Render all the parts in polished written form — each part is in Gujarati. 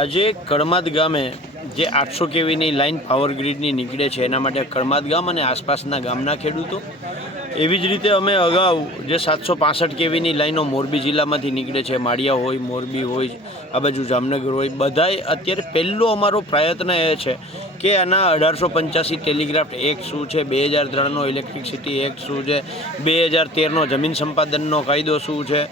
આજે કળમાદ ગામે જે 800 કેવીની લાઇન પાવર ગ્રીડની નીકળે છે એના માટે કળમાદ ગામ અને આસપાસના ગામના ખેડૂતો, એવી જ રીતે અમે અગાઉ જે 765 કેવીની લાઈનો મોરબી જિલ્લામાંથી નીકળે છે, માળિયા હોય, મોરબી હોય, આ બાજુ જામનગર હોય, બધાય અત્યારે પહેલો અમારો પ્રયત્ન એ છે કે આના 1885 ટેલિગ્રાફ એક્ટ શું છે, 2003નો ઇલેક્ટ્રિસિટી એક્ટ શું છે, 2013નો જમીન સંપાદનનો કાયદો શું છે,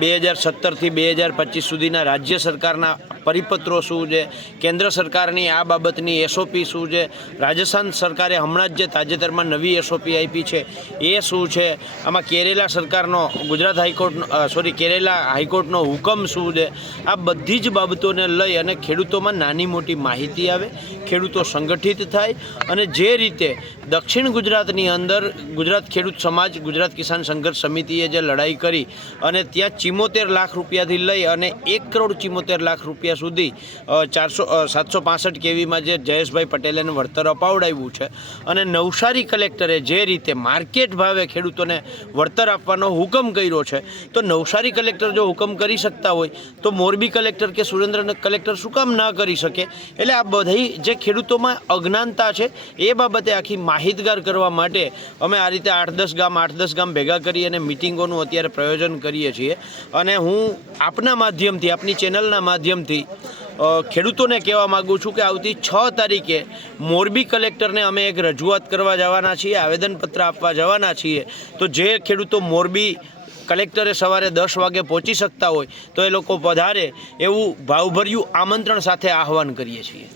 2017થી 2025 સુધીના રાજ્ય સરકારના પરિપત્રો શું છે, કેન્દ્ર સરકારની આ બાબતની એસઓપી શું છે, રાજસ્થાન સરકારે હમણાં જ જે તાજેતરમાં નવી એસઓપી આપી છે એ શું છે, આમાં કેરેલા સરકારનો કેરેલા હાઈકોર્ટનો હુકમ શું છે, આ બધી જ બાબતોને લઈ અને ખેડૂતોમાં નાની મોટી માહિતી આવે, ખેડૂતો સંગઠિત થાય અને જે રીતે દક્ષિણ ગુજરાતની અંદર ગુજરાત ખેડૂત સમાજ, ગુજરાત કિસાન સંઘર્ષ સમિતિએ જે લડાઈ કરી અને ત્યાં 74 લાખ રૂપિયાથી લઈ અને 1 કરોડ 74 લાખ રૂપિયા સુધી 765 કેવીમાં જે જયેશભાઈ પટેલે વળતર અપાવડાવ્યું છે અને નવસારી કલેક્ટરે જે રીતે માર્કેટ ભાવે ખેડૂતોને વળતર આપવાનો હુકમ કર્યો છે, તો નવસારી કલેક્ટર જો હુકમ કરી શકતા હોય તો મોરબી કલેક્ટર કે સુરેન્દ્રનગર કલેક્ટર શું કામ ના કરી શકે? એટલે આ બધી જે ખેડૂતોમાં અજ્ઞાનતા છે એ બાબતે આખી માહિતગાર કરવા માટે અમે આ રીતે 8-10 ગામ ભેગા કરી અને મિટિંગોનું અત્યારે પ્રયોજન કરીએ છીએ અને હું આપના માધ્યમથી, આપની ચેનલના માધ્યમથી ખેડૂતોને કહેવા માગું છું કે આવતી 6 તારીખે મોરબી કલેક્ટરને અમે એક રજૂઆત કરવા જવાના છીએ, આવેદનપત્ર આપવા જવાના છીએ. તો જે ખેડૂતો મોરબી કલેક્ટરે સવારે 10 વાગે પહોંચી શકતા હોય તો એ લોકો પધારે એવું ભાવભર્યું આમંત્રણ સાથે આહવાન કરીએ છીએ.